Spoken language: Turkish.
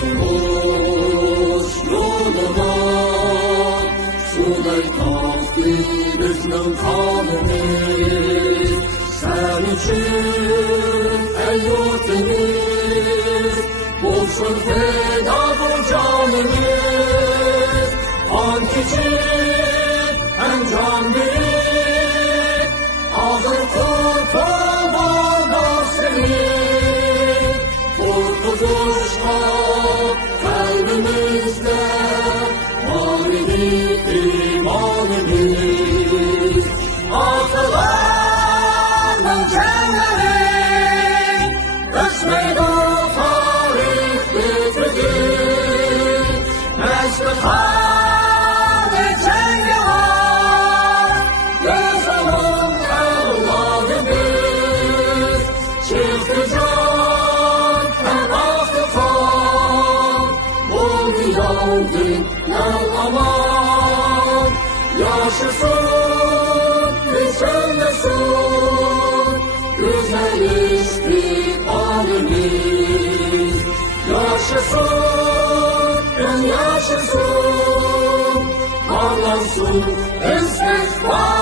kurtuluş yoluna, suday kalktı bizning kanımız. Sen için ey yurtimiz, bulsun feda bu canımız. An keçip hem can verip, ağır kurtulmadan seni. Kurtuluşa kalbimizde var idi imanımız. Atalarının cenleri düşmeydi tarih bitirdi. Mesbihane cengi var, yazalım evladımız. Çıktı can hem akıtan, bunu yaldık el aman. Yaşasın, söylesin, güzel istikbalimiz. Yaşasın, yaşasın, parlansın istikbalimiz.